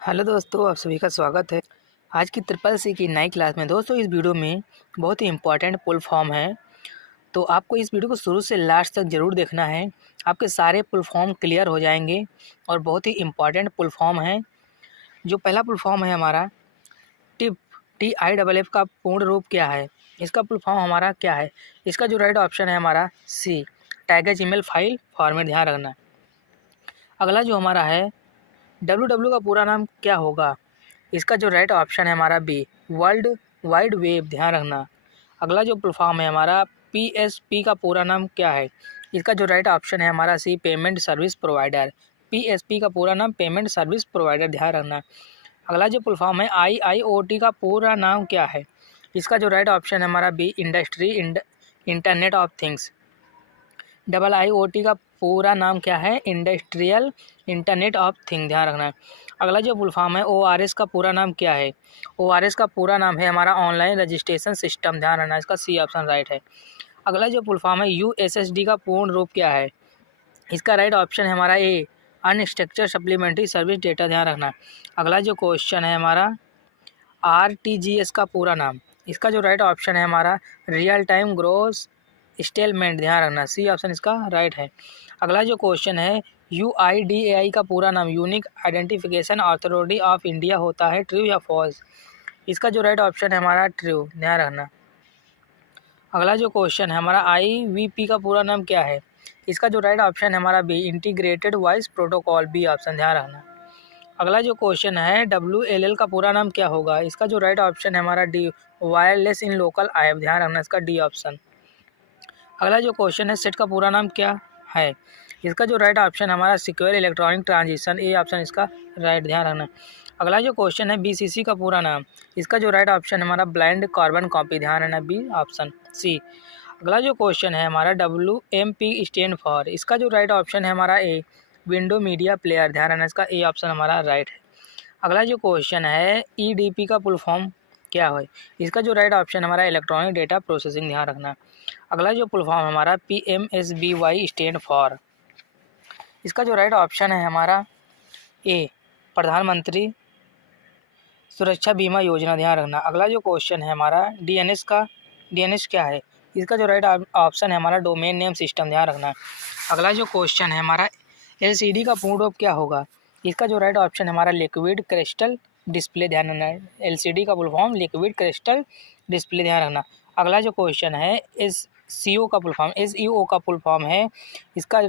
Hello दोस्तों, आप सभी का स्वागत है। आज की ट्रिपल सी की नई क्लास में दोस्तों इस वीडियो में बहुत ही इम्पोर्टेंट फुल फॉर्म है। तो आपको इस वीडियो को शुरू से लास्ट तक ज़रूर देखना है। आपके सारे फुल फॉर्म क्लियर हो जाएंगे और बहुत ही इम्पोर्टेंट फुल फॉर्म है। जो पहला फुल फॉर्म है हमारा टिप TIFF का पूर्ण रूप क्या है। इसका फुल फॉर्म हमारा क्या है। इसका जो राइट ऑप्शन है हमारा सी, टैगेज ईमेल फाइल फॉर्मेट, ध्यान रखना। अगला जो हमारा है WW का पूरा नाम क्या होगा। इसका जो राइट ऑप्शन है हमारा बी, वर्ल्ड वाइड वेब, ध्यान रखना। अगला जो फुल फॉर्म है हमारा PSP का पूरा नाम क्या है। इसका जो राइट ऑप्शन है हमारा सी, पेमेंट सर्विस प्रोवाइडर। PSP का पूरा नाम पेमेंट सर्विस प्रोवाइडर, ध्यान रखना। अगला जो फुल फॉर्म है IIoT का पूरा नाम क्या है। इसका जो राइट ऑप्शन है हमारा B, industry internet of things. IIoT का पूरा नाम क्या है, इंडस्ट्रियल इंटरनेट ऑफ थिंग, ध्यान रखना। अगला जो फुल फॉर्म है ORS का पूरा नाम क्या है। ORS का पूरा नाम है हमारा ऑनलाइन रजिस्ट्रेशन सिस्टम, ध्यान रखना। इसका सी ऑप्शन राइट है। अगला जो फुल फॉर्म है USSD का पूर्ण रूप क्या है। इसका राइट ऑप्शन है हमारा ए, अनस्ट्रक्चर्ड सप्लीमेंट्री सर्विस डेटा, ध्यान रखना। अगला जो क्वेश्चन है हमारा RTGS का पूरा नाम। इसका जो राइट ऑप्शन है हमारा रियल टाइम ग्रोस स्टेलमेंट, ध्यान रखना। सी ऑप्शन इसका राइट है। अगला जो क्वेश्चन है UIDAI का पूरा नाम unique identification authority of India होता है, ट्रू या फॉल्स। इसका जो राइट ऑप्शन है हमारा ट्रू, ध्यान रखना। अगला जो क्वेश्चन है हमारा IVP का पूरा नाम क्या है। इसका जो राइट ऑप्शन है हमारा B, integrated voice protocol, B option, ध्यान रखना। अगला जो क्वेश्चन है WLL का पूरा नाम क्या होगा। इसका जो राइट ऑप्शन है हमारा D, wireless in local app, ध्यान रखना। इसका डी ऑप्शन। अगला जो क्वेश्चन है सेट का पूरा नाम क्या है। इसका जो राइट ऑप्शन हमारा सिक्योर इलेक्ट्रॉनिक ट्रांजिशन, ए ऑप्शन इसका राइट, ध्यान रखना। अगला जो क्वेश्चन है BCC का पूरा नाम। इसका जो राइट ऑप्शन हमारा ब्लाइंड कार्बन कॉपी, ध्यान रखना, बी ऑप्शन सी। अगला जो क्वेश्चन है हमारा WMP स्टैंड फॉर। इसका जो राइट ऑप्शन है हमारा ए, विंडो मीडिया प्लेयर, ध्यान रखना। इसका ए ऑप्शन हमारा राइट है। अगला जो क्वेश्चन है EDP का फुल फॉर्म क्या है। इसका जो राइट ऑप्शन हमारा इलेक्ट्रॉनिक डेटा प्रोसेसिंग, ध्यान रखना। अगला जो फुल फॉर्म हमारा PMSBY स्टैंड फॉर। इसका जो राइट ऑप्शन है हमारा ए, प्रधानमंत्री सुरक्षा बीमा योजना, ध्यान रखना। अगला जो क्वेश्चन है हमारा DNS क्या है। इसका जो राइट ऑप्शन है हमारा डोमेन नेम सिस्टम, ध्यान रखना। अगला जो क्वेश्चन है हमारा LCD का पूर्ण रूप क्या होगा। इसका जो राइट ऑप्शन है हमारा लिक्विड क्रिस्टल डिस्प्ले, ध्यान रखना। LCD का full form liquid crystal display, ध्यान रखना। अगला जो क्वेश्चन है SEO का फुल फॉर्म, SEO का फुल फॉर्म है इसका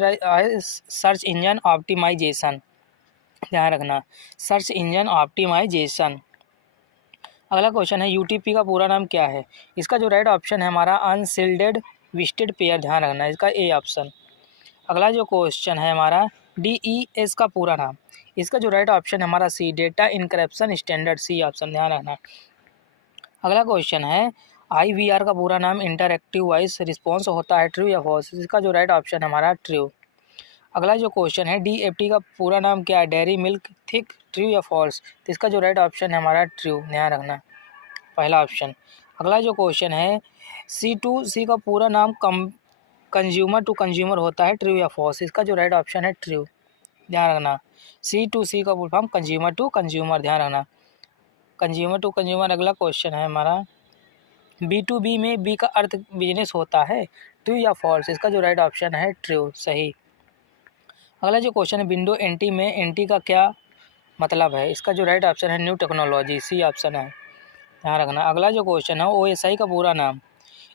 सर्च इंजन ऑप्टिमाइजेशन, ध्यान रखना। Search engine optimization. अगला क्वेश्चन है UTP का पूरा नाम क्या है। इसका जो राइट ऑप्शन है हमारा अनसील्डेड विस्टेड पेयर, ध्यान रखना। इसका ए ऑप्शन। अगला जो क्वेश्चन है हमारा DES का पूरा नाम। इसका जो राइट ऑप्शन है हमारा C, data encryption standard, C option, ध्यान रखना। अगला क्वेश्चन है IVR का पूरा नाम इंटरएक्टिव वॉइस रिस्पॉन्स होता है, ट्रू या फॉल्स। इसका जो राइट ऑप्शन है हमारा ट्रू। अगला जो क्वेश्चन है DFT का पूरा नाम क्या है, डेयरी मिल्क थिक, ट्रू या फॉल्स। तो इसका जो राइट ऑप्शन है हमारा ट्रू, ध्यान रखना, पहला ऑप्शन। अगला जो क्वेश्चन है C2C का पूरा नाम कंज्यूमर टू कंज्यूमर होता है, ट्रू या फॉल्स। इसका जो राइट ऑप्शन है ट्रू, ध्यान रखना। C2C का full form consumer to consumer, ध्यान रखना, कंज्यूमर टू कंज्यूमर। अगला क्वेश्चन है हमारा B2B में बी का अर्थ बिजनेस होता है, ट्रू या फॉल्स। इसका जो राइट ऑप्शन है ट्रू, सही। अगला जो क्वेश्चन है विंडो NT में NT का क्या मतलब है। इसका जो राइट ऑप्शन है न्यू टेक्नोलॉजी, सी ऑप्शन है, ध्यान रखना। अगला जो क्वेश्चन है OSI का पूरा नाम।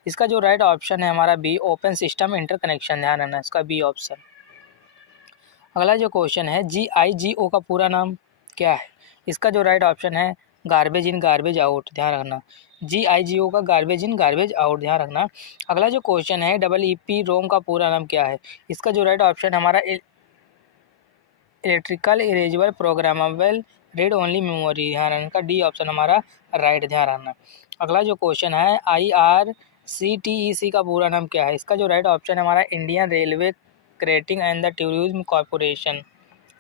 इसका जो राइट ऑप्शन है हमारा बी, ओपन सिस्टम इंटरकनेक्शन, ध्यान रखना। इसका बी ऑप्शन। अगला जो क्वेश्चन है GIGO का पूरा नाम क्या है। इसका जो राइट ऑप्शन है गार्बेज इन गार्बेज आउट, ध्यान रखना। GIGO का गार्बेज इन गार्बेज आउट, ध्यान रखना। अगला जो क्वेश्चन है EEPROM का पूरा नाम क्या है। इसका जो राइट ऑप्शन है हमारा electrical erasable programmable read only memory, ध्यान रखना। का डी ऑप्शन हमारा राइट, ध्यान रखना। अगला जो क्वेश्चन है IRCTEC का पूरा नाम क्या है। इसका जो राइट ऑप्शन है हमारा Indian railway crating and the tourism corporation,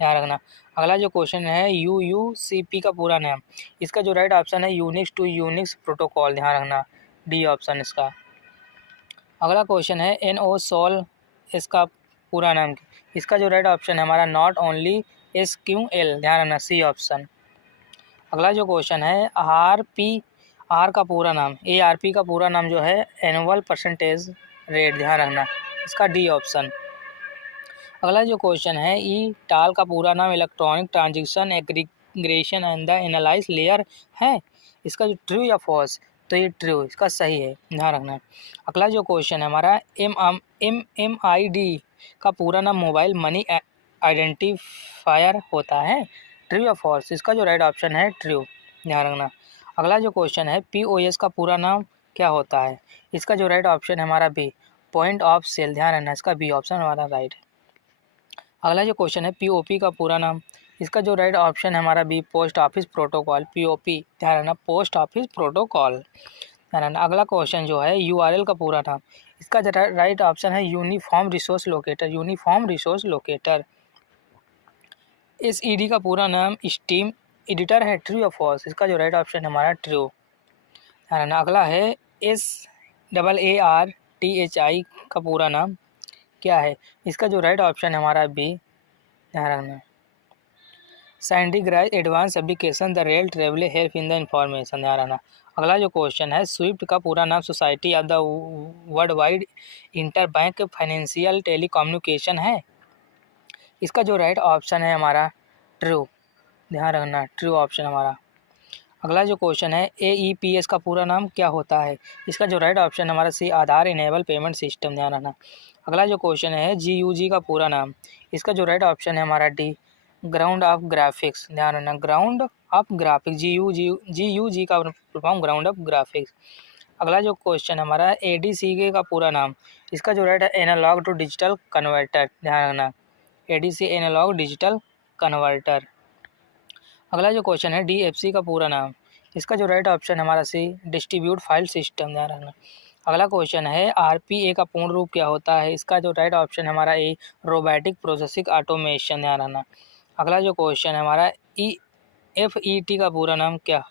ध्यान रखना। अगला जो क्वेश्चन है UUCP का पूरा नाम। इसका जो राइट ऑप्शन है यूनिक्स टू यूनिक्स प्रोटोकॉल, ध्यान रखना, डी ऑप्शन इसका। अगला क्वेश्चन है NO इसका पूरा नाम। इसका जो राइट ऑप्शन है हमारा नॉट ओनली SQL, ध्यान रखना, सी ऑप्शन। अगला जो क्वेश्चन है आर का पूरा नाम, ARP का पूरा नाम जो है एनुअल परसेंटेज रेट, ध्यान रखना, इसका डी ऑप्शन। अगला जो क्वेश्चन है टाल का पूरा नाम electronic transition aggregation and the analyse layer है, इसका जो ट्रू या फॉल्स, तो ये ट्रू, इसका सही है, ध्यान रखना। अगला जो क्वेश्चन है हमारा MMID का पूरा नाम मोबाइल मनी आइडेंटिफायर होता है, ट्रू या फॉल्स, इसका जो राइट ऑप्शन है ट्रू, ध्यान रखना। अगला जो क्वेश्चन है POS का पूरा नाम क्या होता है, इसका जो राइट ऑप्शन है हमारा बी, पॉइंट ऑफ सेल, ध्यान रखना, इसका बी ऑप्शन हमारा राइट है। अगला जो क्वेश्चन है POP का पूरा नाम, इसका जो राइट ऑप्शन है हमारा B, post office protocol, POP, ध्यान रखना, पोस्ट ऑफिस प्रोटोकॉल, ध्यान रखना। अगला क्वेश्चन जो है URL का पूरा नाम, इसका जो राइट ऑप्शन है uniform resource locator, uniform resource locator. SED का पूरा नाम स्टीम एडिटर है, ट्रू या फॉल्स, इसका जो राइट ऑप्शन है हमारा ट्रू, ध्यान रखना। अगला है SAARTHI का पूरा नाम क्या है, इसका जो राइट ऑप्शन है हमारा बी, ध्यान रखना, सैंडिग्राइज advance application the rail travel help in the information, ध्यान रखना। अगला जो क्वेश्चन है स्विफ्ट का पूरा नाम society of the world wide inter bank financial telecommunication है, इसका जो राइट ऑप्शन है हमारा ट्रू, ध्यान रखना, ट्रू ऑप्शन हमारा। अगला जो क्वेश्चन है AEPS का पूरा नाम क्या होता है, इसका जो राइट ऑप्शन हमारा सी, आधार इनेबल पेमेंट सिस्टम, ध्यान रखना। अगला जो क्वेश्चन है GUG का पूरा नाम, इसका जो राइट ऑप्शन है हमारा डी, ग्राउंड ऑफ ग्राफिक्स, ध्यान रखना, ग्राउंड ऑफ ग्राफिक्स, GUG का फॉर्म ग्राउंड ऑफ ग्राफिक्स। अगला जो क्वेश्चन हमारा ADCA का पूरा नाम, इसका जो राइट है एनालॉग टू डिजिटल कन्वर्टर, ध्यान रखना, ADC एनालॉग डिजिटल कन्वर्टर। अगला जो क्वेश्चन है DFC का पूरा नाम, इसका जो राइट ऑप्शन हमारा सी, डिस्ट्रीब्यूट फाइल सिस्टम, ध्यान रखना। अगला क्वेश्चन है RPA का पूर्ण रूप क्या होता है, इसका जो राइट ऑप्शन हमारा ए, रोबोटिक प्रोसेसिंग ऑटोमेशन, ध्यान रखना। अगला जो क्वेश्चन है हमारा FET का पूरा नाम क्या,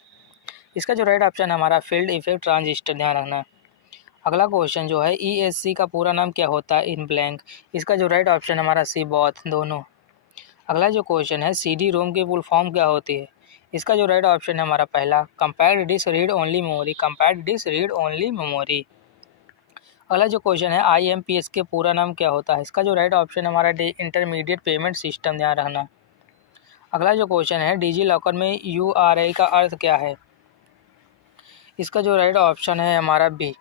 इसका जो राइट ऑप्शन हमारा फील्ड इफेक्ट ट्रांजिस्टर, ध्यान रखना। अगला क्वेश्चन जो है ESC का पूरा नाम क्या होता है, इन ब्लैंक, इसका जो राइट ऑप्शन हमारा सी, बोथ, दोनों। अगला जो क्वेश्चन है CD-ROM की फुल फॉर्म क्या होती है, इसका जो राइट ऑप्शन है हमारा पहला, compact disc read only memory, compact disc read only memory. अगला जो क्वेश्चन है IMPS के पूरा नाम क्या होता है, इसका जो राइट ऑप्शन है हमारा डी, इंटरमीडिएट पेमेंट सिस्टम, ध्यान रखना। अगला जो क्वेश्चन है डिजी लॉकर में URI का अर्थ क्या है, इसका जो राइट ऑप्शन है हमारा बी,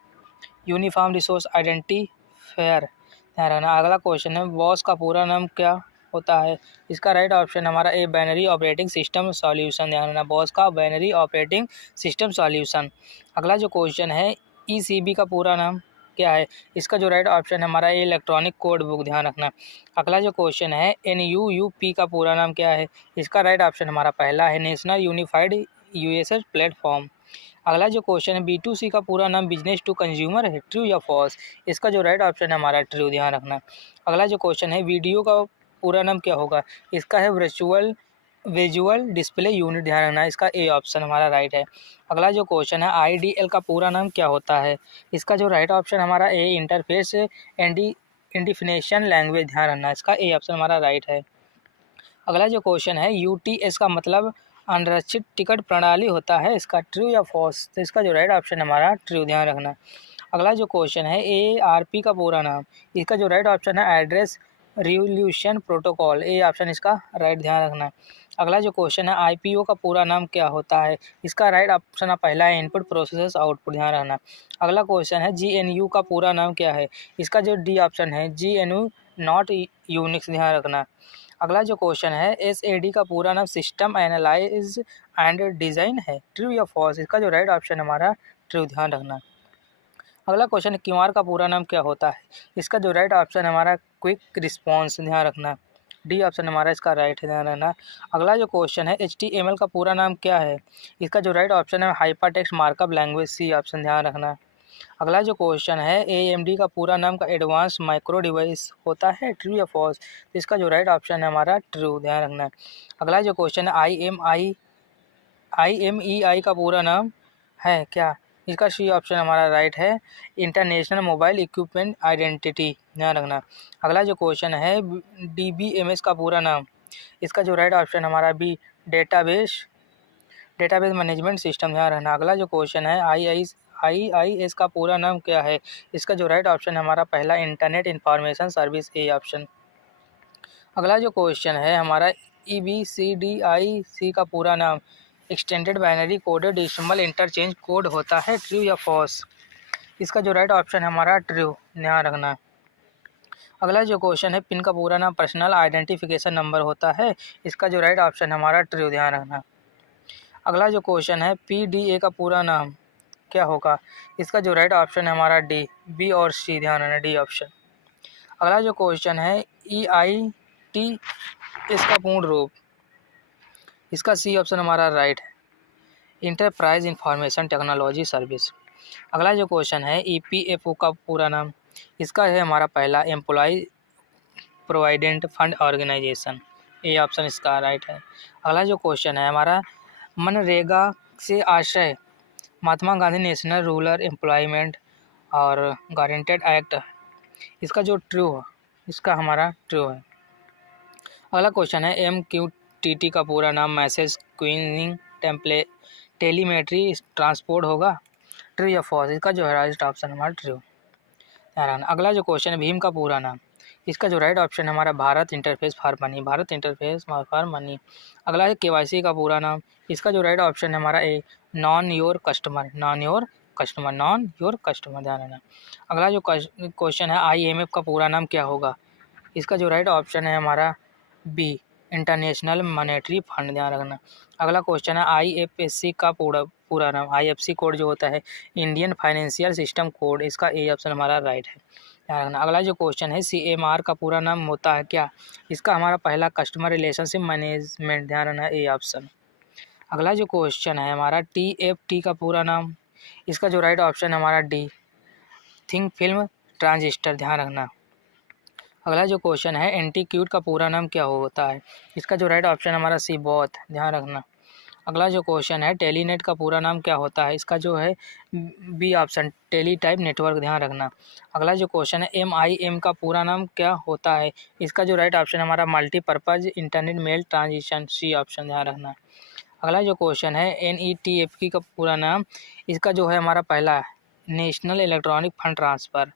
यूनिफॉर्म रिसोर्स आइडेंटिफायर, ध्यान रखना। अगला क्वेश्चन है बॉस का पूरा नाम क्या होता है, इसका राइट ऑप्शन हमारा ए, बाइनरी ऑपरेटिंग सिस्टम सॉल्यूशन, ध्यान रखना, बॉस का बाइनरी ऑपरेटिंग सिस्टम सॉल्यूशन। अगला जो क्वेश्चन है ECB का पूरा नाम क्या है, इसका जो राइट ऑप्शन है हमारा ए, इलेक्ट्रॉनिक कोड बुक, ध्यान रखना। अगला जो क्वेश्चन है NUUP का पूरा नाम क्या है, इसका राइट ऑप्शन हमारा पहला है, नेशनल यूनिफाइड यूएसएस प्लेटफॉर्म। अगला जो क्वेश्चन है B2C का पूरा नाम बिजनेस टू कंज्यूमर है, ट्रू या फॉल्स, इसका जो राइट ऑप्शन है हमारा ट्रू, ध्यान रखना। अगला जो क्वेश्चन है वीडियो का पूरा नाम क्या होगा, इसका है विजुअल डिस्प्ले यूनिट, ध्यान रखना, इसका ए ऑप्शन हमारा राइट है। अगला जो क्वेश्चन है IDL का पूरा नाम क्या होता है, इसका जो राइट ऑप्शन हमारा ए, इंटरफेस इडेंटिफिकेशन लैंग्वेज, ध्यान रखना, इसका ए ऑप्शन हमारा राइट है। अगला जो क्वेश्चन है UTS का मतलब अनरक्षित टिकट प्रणाली होता है, इसका ट्रू या फॉल्स, तो इसका जो राइट ऑप्शन हमारा ट्रू, ध्यान रखना। अगला जो क्वेश्चन है ARP का पूरा नाम, इसका जो राइट ऑप्शन है एड्रेस रिवोल्यूशन प्रोटोकॉल, ए ऑप्शन इसका राइट, ध्यान रखना। अगला जो क्वेश्चन है IPO का पूरा नाम क्या होता है, इसका राइट ऑप्शन पहला है इनपुट प्रोसेस आउटपुट, ध्यान रखना। अगला क्वेश्चन है GNU का पूरा नाम क्या है, इसका जो डी ऑप्शन है GNU नॉट यूनिक्स, ध्यान रखना। अगला जो क्वेश्चन है SAD का पूरा नाम सिस्टम एनालाइज एंड डिज़ाइन है, ट्रू या फॉल्स, इसका जो राइट ऑप्शन हमारा ट्रू, ध्यान रखना। अगला क्वेश्चन QR का पूरा नाम क्या होता है, इसका जो राइट ऑप्शन हमारा क्विक रिस्पॉन्स, ध्यान रखना, डी ऑप्शन हमारा इसका राइट है, ध्यान रखना। अगला जो क्वेश्चन है HTML का पूरा नाम क्या है, इसका जो राइट ऑप्शन है hypertext markup language, C option, ध्यान रखना। अगला जो क्वेश्चन है AMD का पूरा नाम का एडवांस माइक्रो डिवाइस होता है, ट्रू या फॉल्स, तो इसका जो राइट ऑप्शन है हमारा ट्रू, ध्यान रखना। अगला जो क्वेश्चन है IMEI का पूरा नाम है क्या, इसका सी ऑप्शन हमारा राइट है, इंटरनेशनल मोबाइल इक्विपमेंट आइडेंटिटी, ध्यान रखना। अगला जो क्वेश्चन है DBMS का पूरा नाम, इसका जो राइट ऑप्शन हमारा B, database database management system, ध्यान रखना। अगला जो क्वेश्चन है IIS का पूरा नाम क्या है? इसका जो राइट ऑप्शन है हमारा पहला internet information service, A option. अगला जो क्वेश्चन है हमारा EBCDIC का पूरा नाम extended binary coded decimal interchange code होता है, ट्रू या फॉल्स? इसका जो राइट ऑप्शन है हमारा ट्रू, ध्यान रखना। अगला जो क्वेश्चन है पिन का पूरा नाम पर्सनल आइडेंटिफिकेशन नंबर होता है, इसका जो राइट ऑप्शन है हमारा ट्रू, ध्यान रखना। अगला जो क्वेश्चन है PDA का पूरा नाम क्या होगा? इसका जो राइट ऑप्शन है हमारा डी, बी और सी, ध्यान रखना, डी ऑप्शन। अगला जो क्वेश्चन है EIT इसका पूर्ण रूप, इसका सी ऑप्शन हमारा राइट है, इंटरप्राइज इंफॉर्मेशन टेक्नोलॉजी सर्विस। अगला जो क्वेश्चन है EPFO का पूरा नाम, इसका है हमारा पहला employ provident fund organisation, A option इसका राइट है। अगला जो क्वेश्चन है हमारा मनरेगा से आशय Mahatma Gandhi national rural employment और गारंटेड एक्ट, इसका जो ट्रू है इसका हमारा ट्रू है। अगला क्वेश्चन है MQTT का पूरा नाम मैसेज क्यूइंग टेलीमेट्री ट्रांसपोर्ट होगा, ट्रू या फॉल्स? इसका जो है राइट ऑप्शन हमारा ट्रू। अगला जो क्वेश्चन है भीम का पूरा नाम, इसका जो राइट ऑप्शन है हमारा Bharat interface for money, Bharat interface for money. अगला है KYC का पूरा नाम, इसका जो राइट ऑप्शन है हमारा A, know your customer, know your customer, know your customer, ध्यान रखना। अगला जो क्वेश्चन है IMF का पूरा नाम क्या होगा? इसका जो राइट ऑप्शन है हमारा बी, इंटरनेशनल मॉनेटरी फंड, ध्यान रखना। अगला क्वेश्चन है IFSC का पूरा नाम, IFSC कोड जो होता है इंडियन फाइनेंशियल सिस्टम कोड, इसका ए ऑप्शन हमारा राइट है, ध्यान रखना। अगला जो क्वेश्चन है CMR का पूरा नाम होता है क्या? इसका हमारा पहला कस्टमर रिलेशनशिप मैनेजमेंट, ध्यान रखना, ए ऑप्शन। अगला जो क्वेश्चन है हमारा TFT का पूरा नाम, इसका जो राइट ऑप्शन है हमारा डी, थिंक फिल्म ट्रांजिस्टर, ध्यान रखना। अगला जो क्वेश्चन है एंटीक्यूट का पूरा नाम क्या होता है? इसका जो राइट ऑप्शन है हमारा सी, बोथ, ध्यान रखना। अगला जो क्वेश्चन है टेलीनेट का पूरा नाम क्या होता है? इसका जो है B option, tele type network, ध्यान रखना। अगला जो क्वेश्चन है MIM का पूरा नाम क्या होता है? इसका जो राइट ऑप्शन है हमारा multipurpose internet mail transition, C option, ध्यान रखना। अगला जो क्वेश्चन है NETFT का पूरा नाम, इसका जो है हमारा पहला नेशनल इलेक्ट्रॉनिक फंड ट्रांसफ़र।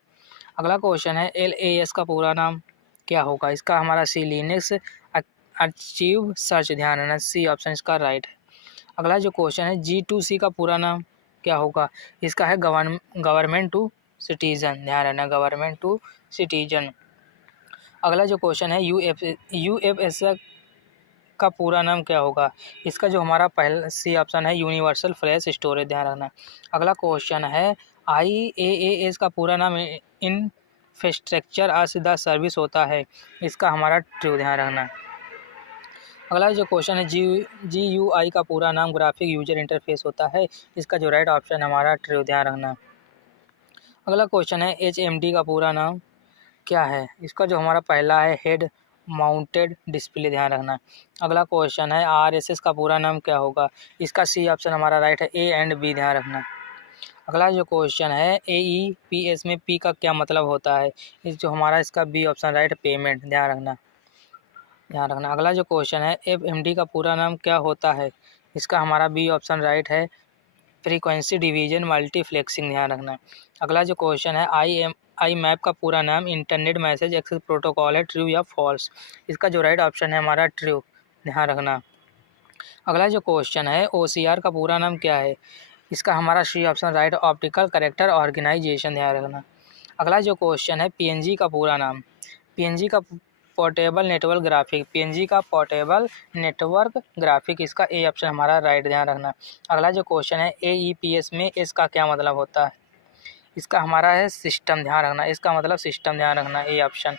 अगला क्वेश्चन है LAS का पूरा नाम क्या होगा? इसका हमारा सी, लिनक्स अचीव सर्च, ध्यान रखना, सी ऑप्शन इसका राइट है। अगला जो क्वेश्चन है G2C का पूरा नाम क्या होगा? इसका है गवर्नमेंट टू सिटीजन, ध्यान रखना, गवर्नमेंट टू सिटीजन। अगला जो क्वेश्चन है UFS का पूरा नाम क्या होगा? इसका जो हमारा पहला सी ऑप्शन है यूनिवर्सल फ्लैश स्टोरेज, ध्यान रखना। अगला क्वेश्चन है IaaS का पूरा नाम इंफ्रास्ट्रक्चर एज द सर्विस होता है, इसका हमारा ट्रू, ध्यान रखना। अगला जो क्वेश्चन है GUI का पूरा नाम ग्राफिक यूजर इंटरफेस होता है, इसका जो राइट ऑप्शन हमारा ट्रू, ध्यान रखना। अगला क्वेश्चन है HMD का पूरा नाम क्या है? इसका जो हमारा पहला है हेड माउंटेड डिस्प्ले, ध्यान रखना। अगला क्वेश्चन है RSS का पूरा नाम क्या होगा? इसका सी ऑप्शन हमारा राइट है, A एंड B, ध्यान रखना। अगला जो क्वेश्चन है AEPS में P का क्या मतलब होता है? इस जो हमारा इसका B ऑप्शन राइट, पेमेंट, ध्यान रखना, ध्यान रखना। अगला जो क्वेश्चन है FMD का पूरा नाम क्या होता है? इसका हमारा B ऑप्शन राइट है, फ्रीक्वेंसी डिवीजन मल्टीप्लेक्सिंग, ध्यान रखना। अगला जो क्वेश्चन है IMAP का पूरा नाम इंटरनेट मैसेज एक्सेस प्रोटोकॉल है, ट्रू या फॉल्स? इसका जो राइट ऑप्शन है हमारा ट्रू, ध्यान रखना। अगला जो क्वेश्चन है OCR का पूरा नाम क्या है? इसका हमारा C option right, optical character organisation, ध्यान रखना। अगला जो क्वेश्चन है PNG का पूरा नाम, PNG का पोर्टेबल नेटवर्क ग्राफिक, PNG का पोर्टेबल नेटवर्क ग्राफिक, इसका ए ऑप्शन हमारा राइट, ध्यान रखना। अगला जो क्वेश्चन है AEPS में एस का क्या मतलब होता है? इसका हमारा है सिस्टम, ध्यान रखना, इसका मतलब सिस्टम, ध्यान रखना, ए ऑप्शन।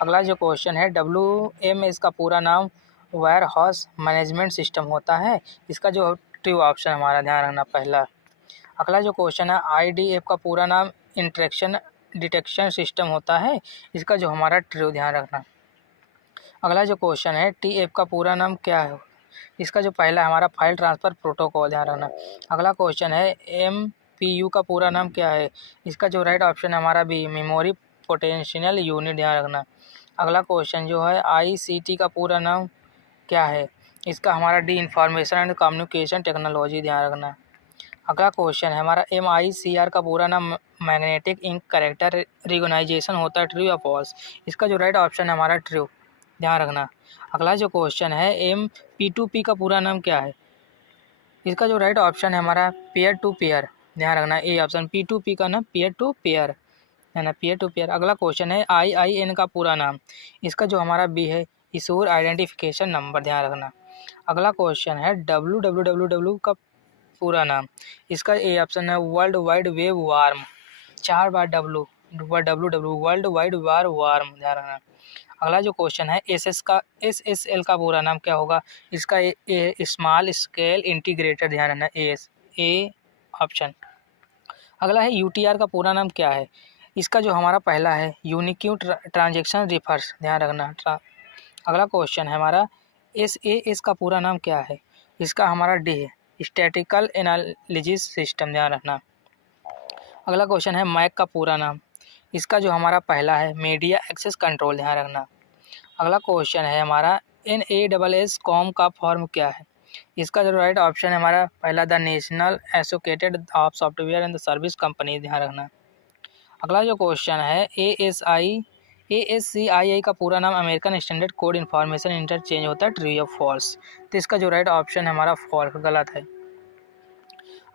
अगला जो क्वेश्चन है WMS का पूरा नाम वेयर हाउस मैनेजमेंट सिस्टम होता है, इसका जो ट्रू ऑप्शन हमारा, ध्यान रखना, पहला। अगला जो क्वेश्चन है IDF का पूरा नाम इंटरेक्शन डिटेक्शन सिस्टम होता है, इसका जो हमारा ट्रू, ध्यान रखना। अगला जो क्वेश्चन है TF का पूरा नाम क्या है? इसका जो पहला हमारा फाइल ट्रांसफ़र प्रोटोकॉल, ध्यान रखना। अगला क्वेश्चन है MPU का पूरा नाम क्या है? इसका जो राइट ऑप्शन है हमारा बी, मेमोरी पोटेंशियल यूनिट, ध्यान रखना। अगला क्वेश्चन जो है ICT का पूरा नाम क्या है? इसका हमारा D information and communication technology, ध्यान रखना। अगला क्वेश्चन है हमारा MICR का पूरा नाम मैग्नेटिक इंक कैरेक्टर रिकॉग्नाइजेशन होता है, ट्रू या फॉल्स। इसका जो राइट ऑप्शन है हमारा ट्रू, ध्यान रखना। अगला जो क्वेश्चन है MP2P का पूरा नाम क्या है। इसका जो राइट ऑप्शन है हमारा पेयर टू पेयर, ध्यान रखना। ए ऑप्शन P2P का ना पेयर टू पेयर है ना, पेयर टू पेयर। अगला क्वेश्चन है IIN का पूरा नाम। इसका जो हमारा बी है इशूर आइडेंटिफिकेशन नंबर, ध्यान रखना। अगला क्वेश्चन है WWW का पूरा नाम। इसका ए ऑप्शन है वर्ल्ड वाइड वेब वार्म, 4 बार WWW वर्ल्ड वाइड वार वार्म, ध्यान रखना। अगला जो क्वेश्चन है SSL का पूरा नाम क्या होगा। इसका स्मॉल स्केल इंटीग्रेटर, ध्यान रखना। A option. अगला है UTR का पूरा नाम क्या है। इसका जो हमारा पहला है यूनिक ट्रांजेक्शन रिफर्स, ध्यान रखना। अगला क्वेश्चन है हमारा SAS का पूरा नाम क्या है। इसका हमारा डी है स्टैटिकल एनालिसिस सिस्टम, ध्यान रखना। अगला क्वेश्चन है मैक का पूरा नाम। इसका जो हमारा पहला है मीडिया एक्सेस कंट्रोल, ध्यान रखना। अगला क्वेश्चन है हमारा NASS कॉम का फॉर्म क्या है। इसका जो राइट ऑप्शन है हमारा पहला the national associated of software and service company, ध्यान रखना। अगला जो क्वेश्चन है ASCII का पूरा नाम American standard code information interchange होता है, ट्रू या फॉल्स। तो इसका जो राइट ऑप्शन है हमारा फॉल्स, गलत है।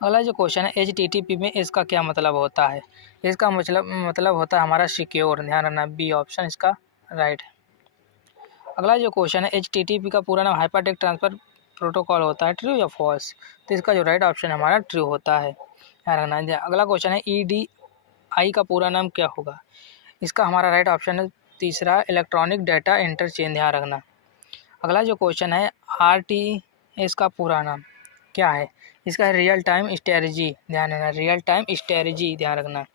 अगला जो क्वेश्चन है HTTP में इसका क्या मतलब होता है। इसका मतलब होता है हमारा सिक्योर, ध्यान रखना। बी ऑप्शन इसका राइट है। अगला जो क्वेश्चन है HTTP का पूरा नाम हाइपरटेक्स्ट ट्रांसफर प्रोटोकॉल होता है, ट्रू या फॉल्स। तो इसका जो राइट ऑप्शन है हमारा ट्रू होता है, ध्यान रखना। अगला क्वेश्चन है EDI का पूरा नाम क्या होगा। इसका हमारा राइट ऑप्शन है तीसरा इलेक्ट्रॉनिक डाटा इंटरचेंज, ध्यान रखना। अगला जो क्वेश्चन है RTS का पूरा नाम क्या है। इसका है रियल टाइम स्ट्रेटजी, ध्यान रखना। रियल टाइम स्ट्रेटजी, ध्यान रखना।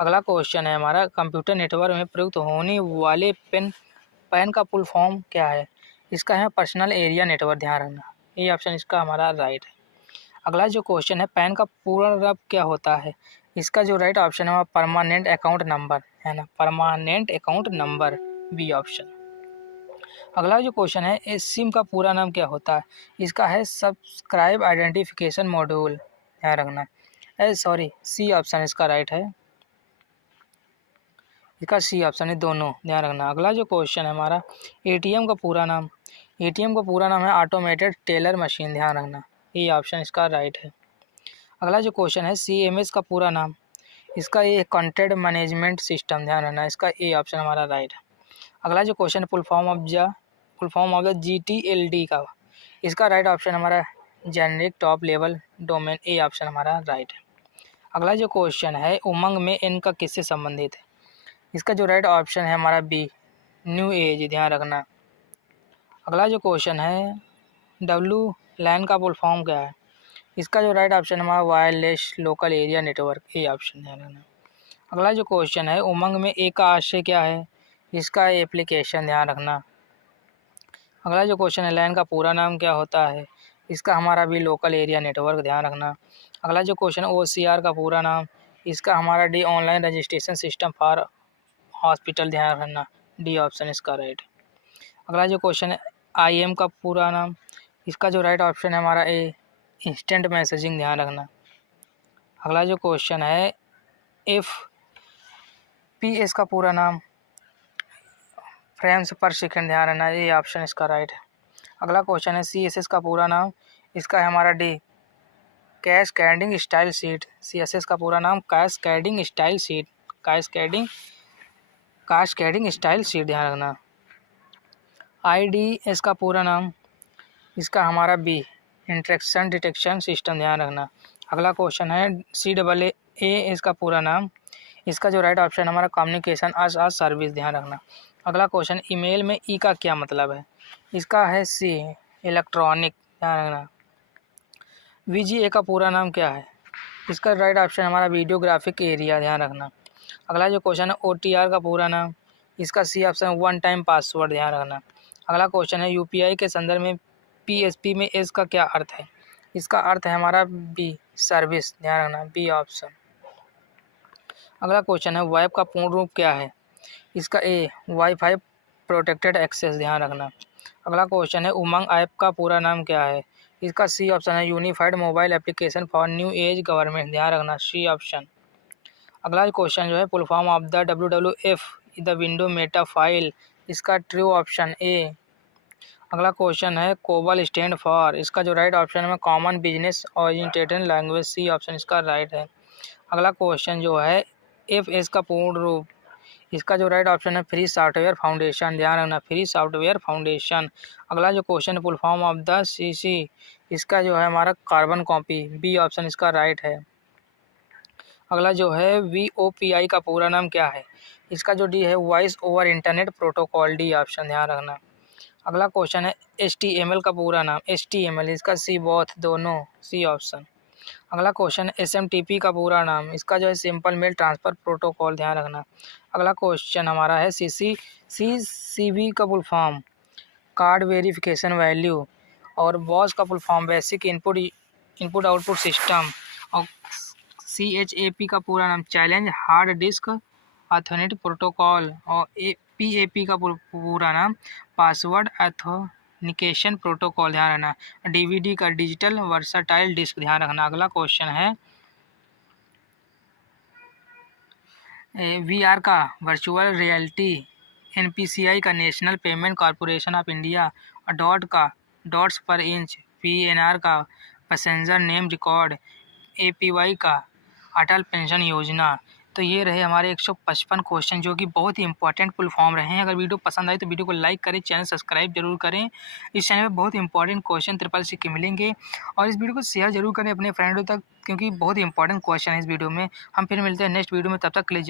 अगला क्वेश्चन है हमारा कंप्यूटर नेटवर्क में प्रयुक्त होने वाले पैन का फुल फॉर्म क्या है। इसका है पर्सनल एरिया नेटवर्क, ध्यान रखना। ये ऑप्शन इसका हमारा राइट है। अगला जो क्वेश्चन है पैन का पूर्ण रूप क्या होता है। इसका जो राइट ऑप्शन है परमानेंट अकाउंट नंबर, है ना, permanent account number, B option. अगला जो क्वेश्चन है सिम का पूरा नाम क्या होता है। इसका है सब्सक्राइब आइडेंटिफिकेशन मॉड्यूल, ध्यान रखना। सी ऑप्शन इसका राइट है। इसका सी ऑप्शन है दोनों, ध्यान रखना। अगला जो क्वेश्चन है हमारा ATM का पूरा नाम। ATM का पूरा नाम है ऑटोमेटेड टेलर मशीन, ध्यान रखना। ये ऑप्शन इसका राइट है। अगला जो क्वेश्चन है CMS का पूरा नाम। इसका ये कंटेंट मैनेजमेंट सिस्टम, ध्यान रखना। इसका ए ऑप्शन हमारा राइट है। अगला जो क्वेश्चन है full form of the GTLD का। इसका राइट ऑप्शन हमारा generic top level domain, A option हमारा राइट है। अगला जो क्वेश्चन है उमंग में N का किससे संबंधित है। इसका जो राइट ऑप्शन है हमारा बी न्यू एज, ध्यान रखना। अगला जो क्वेश्चन है WLAN का फुल फॉर्म क्या है। इसका जो राइट ऑप्शन है हमारा wireless local area network, A option, ध्यान रखना। अगला जो क्वेश्चन है उमंग में ए का आशय क्या है। इसका एप्लीकेशन, ध्यान रखना। अगला जो क्वेश्चन है लैन का पूरा नाम क्या होता है। इसका हमारा भी लोकल एरिया नेटवर्क, ध्यान रखना। अगला जो क्वेश्चन है OCR का पूरा नाम। इसका हमारा D online registration system for hospital, ध्यान रखना। डी ऑप्शन इसका राइट। अगला जो क्वेश्चन है IM का पूरा नाम। इसका जो राइट ऑप्शन है हमारा ए इंस्टेंट मैसेजिंग, ध्यान रखना। अगला जो क्वेश्चन है FPS का पूरा नाम फ्रेम्स पर सेकंड, ध्यान रखना। ये ऑप्शन इसका राइट है। अगला क्वेश्चन है CSS का पूरा नाम। इसका है हमारा D cascading style sheet. CSS का पूरा नाम cascading style sheet, cascading style sheet, ध्यान रखना। IDS का पूरा नाम। इसका हमारा बी इंट्रैक्शन डिटेक्शन सिस्टम, ध्यान रखना। अगला क्वेश्चन है CAA इसका पूरा नाम। इसका जो राइट ऑप्शन हमारा कम्युनिकेशन एज अ सर्विस, ध्यान रखना। अगला क्वेश्चन ईमेल में ई का क्या मतलब है। इसका है सी इलेक्ट्रॉनिक, ध्यान रखना। VGA का पूरा नाम क्या है। इसका राइट ऑप्शन हमारा वीडियोग्राफिक एरिया, ध्यान रखना। अगला जो क्वेश्चन है OTR का पूरा नाम। इसका C option one time password, ध्यान रखना। अगला क्वेश्चन है UPI के संदर्भ में PSP में एस का क्या अर्थ है। इसका अर्थ है हमारा बी सर्विस, ध्यान रखना। B option. अगला क्वेश्चन है वेब का पूर्ण रूप क्या है। इसका ए वाईफाई प्रोटेक्टेड एक्सेस, ध्यान रखना। अगला क्वेश्चन है उमंग ऐप का पूरा नाम क्या है? इसका सी ऑप्शन है unified mobile application for new age government, ध्यान रखना सी ऑप्शन। अगला क्वेश्चन जो है full form of the WWF the window meta file, इसका ट्रू ऑप्शन ए। अगला क्वेश्चन है कोबल स्टैंड फॉर, इसका जो राइट ऑप्शन है common business oriented language, C option इसका राइट है। अगला क्वेश्चन जो है FS का पूर्ण रूप, इसका जो राइट ऑप्शन है फ्री सॉफ्टवेयर फाउंडेशन, ध्यान रखना फ्री सॉफ्टवेयर फाउंडेशन। अगला जो क्वेश्चन है full form of the CC, इसका जो है हमारा कार्बन कॉपी, बी ऑप्शन इसका राइट है। अगला जो है VOPI का पूरा नाम क्या है? इसका जो डी है voice over internet protocol, D option ध्यान रखना। अगला क्वेश्चन है HTML का पूरा नाम, HTML इसका सी बोथ दोनों, सी ऑप्शन। अगला क्वेश्चन SMTP का पूरा नाम, इसका जो है सिंपल मेल ट्रांसफ़र प्रोटोकॉल, ध्यान रखना। अगला क्वेश्चन हमारा है CCV का full form card verification value, और बॉस का full form basic input output system, और CHAP का पूरा नाम challenge hard disk authentic protocol, और PAP का पूरा नाम पासवर्ड ऑथेंटिकेशन प्रोटोकॉल, ध्यान रखना। DVD का डिजिटल वर्सटाइल डिस्क, ध्यान रखना। अगला क्वेश्चन है VR का वर्चुअल रियलिटी, NPCI का national payment corporation of India, dots पर इंच, PNR का पैसेंजर नेम रिकॉर्ड, APY का अटल पेंशन योजना। तो ये रहे हमारे 155 क्वेश्चन जो कि बहुत ही इंपॉर्टेंट फुल फॉर्म रहे हैं। अगर वीडियो पसंद आई तो वीडियो को लाइक करें, चैनल सब्सक्राइब जरूर करें। इस चैनल में बहुत इंपॉर्टेंट क्वेश्चन CCC के मिलेंगे, और इस वीडियो को शेयर जरूर करें अपने फ्रेंडों तक, क्योंकि बहुत ही इंपॉर्टेंट क्वेश्चन है इस वीडियो में। हम फिर मिलते हैं नेक्स्ट वीडियो में, तब तक के लिए